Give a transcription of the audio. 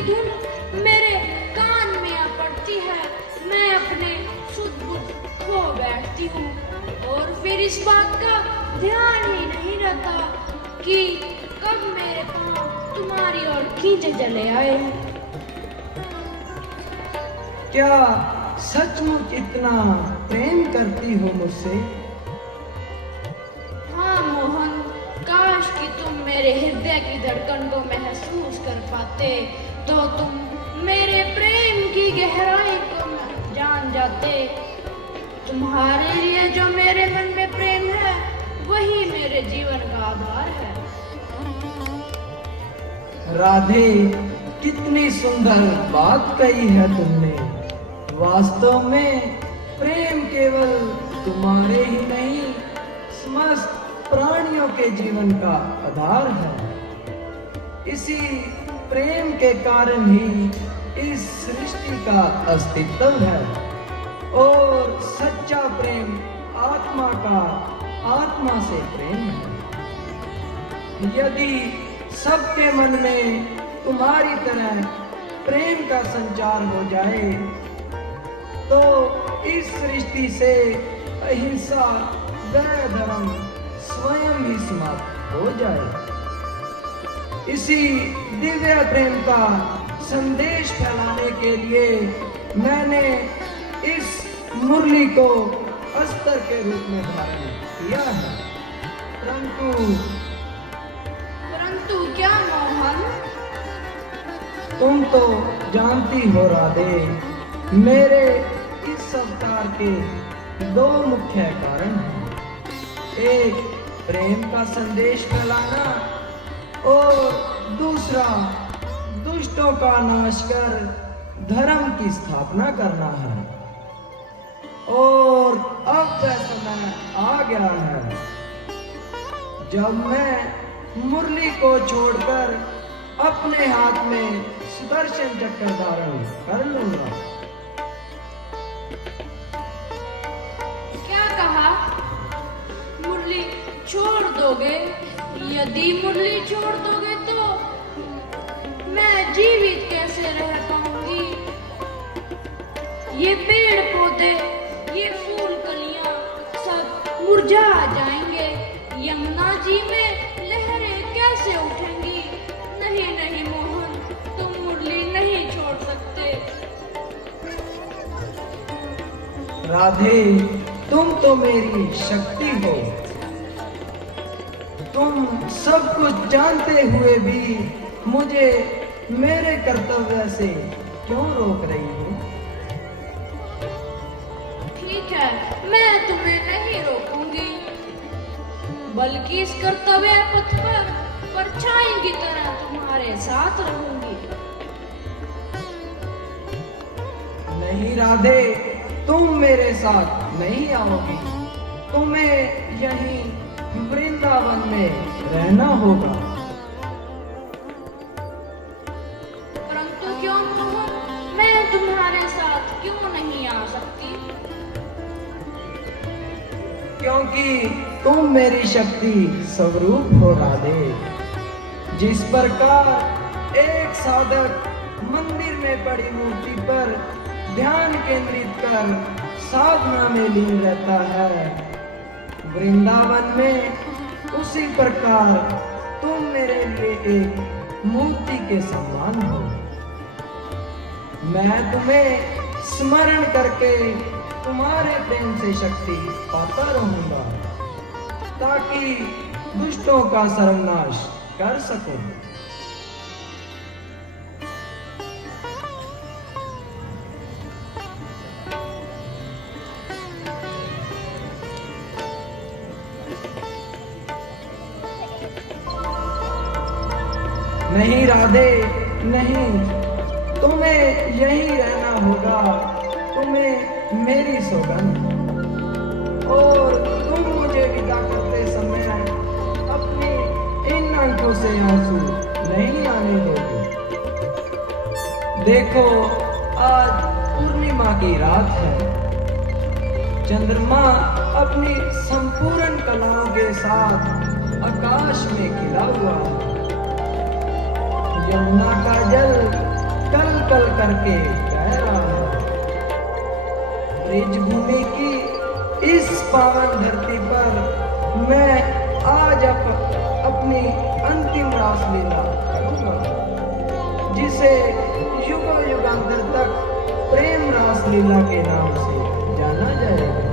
की धुन मेरे कान में आ पड़ती है, मैं अपने सुध बुध खो बैठती हूँ और फिर इस बात का ध्यान ही नहीं रहता कि कब मेरे पाँव तुम्हारी ओर खींचे चले आए। क्या सचमुच इतना प्रेम करती हो मुझसे? हाँ मोहन, काश कि तुम मेरे हृदय की धड़कन को महसूस कर पाते तो तुम मेरे प्रेम की गहराई को जान जाते। तुम्हारे लिए जो मेरे मन में प्रेम है वही मेरे जीवन का आधार है। राधे, कितनी सुंदर बात कही है तुमने। वास्तव में प्रेम केवल तुम्हारे ही नहीं, समस्त प्राणियों के जीवन का आधार है। इसी प्रेम के कारण ही इस सृष्टि का अस्तित्व है और सच्चा प्रेम आत्मा का आत्मा से प्रेम है। यदि सबके मन में तुम्हारी तरह प्रेम का संचार हो जाए तो इस सृष्टि से अहिंसा दया धर्म स्वयं ही समाप्त हो जाए। इसी दिव्य प्रेम का संदेश फैलाने के लिए मैंने इस मुरली को अस्त्र के रूप में धारण किया है। परंतु क्या मोहन? तुम तो जानती हो राधे, मेरे इस अवतार के दो मुख्य कारण हैं। एक प्रेम का संदेश फैलाना और दूसरा दुष्टों का नाश कर धर्म की स्थापना करना है। और अब वह समय आ गया है जब मैं मुरली को छोड़कर अपने हाथ में सुदर्शन चक्र धारण कर लूंगा। क्या कहा? मुरली छोड़ दोगे? यदि मुरली छोड़ दोगे तो मैं जीवित कैसे रह पाऊंगी? ये पेड़ पौधे, ये फूल कलियां सब मुरझा जाएंगे। यमुना जी में लहरें कैसे उठेंगी? नहीं नहीं मोहन, तुम मुरली नहीं छोड़ सकते। राधे, तुम तो मेरी शक्ति हो। तुम सब कुछ जानते हुए भी मुझे मेरे कर्तव्य से क्यों रोक रही हो? ठीक है, मैं तुम्हें नहीं रोकूंगी, बल्कि इस कर्तव्य पथ पर परछाई की तरह तुम्हारे साथ रहूंगी। नहीं राधे, तुम मेरे साथ नहीं आओगी। तुम्हें यहीं वृंदावन में रहना होगा। परंतु क्यों मोहन, मैं तुम्हारे साथ क्यों नहीं आ सकती? क्योंकि तुम मेरी शक्ति स्वरूप हो राधे। जिस प्रकार एक साधक मंदिर में पड़ी मूर्ति पर ध्यान केंद्रित कर साधना में लीन रहता है, वृंदावन में उसी प्रकार तुम मेरे लिए एक मूर्ति के समान हो। मैं तुम्हें स्मरण करके तुम्हारे प्रेम से शक्ति पाता रहूंगा ताकि दुष्टों का सर्वनाश कर सकूं। नहीं राधे, नहीं, तुम्हें यहीं रहना होगा। तुम्हें मेरी सौगंध। और तुम मुझे विदा करते समय अपनी इन आंखों से आंसू नहीं आने दोगे। देखो, आज पूर्णिमा की रात है। चंद्रमा अपनी संपूर्ण कलाओं के साथ आकाश में खिला हुआ है। यमुना का जल कल कल करके कह रहा है। ब्रिज भूमि की इस पावन धरती पर मैं आज अपनी अंतिम रासलीला करूंगा, जिसे युगों युगांतर तक प्रेम रासलीला के नाम से जाना जाएगा।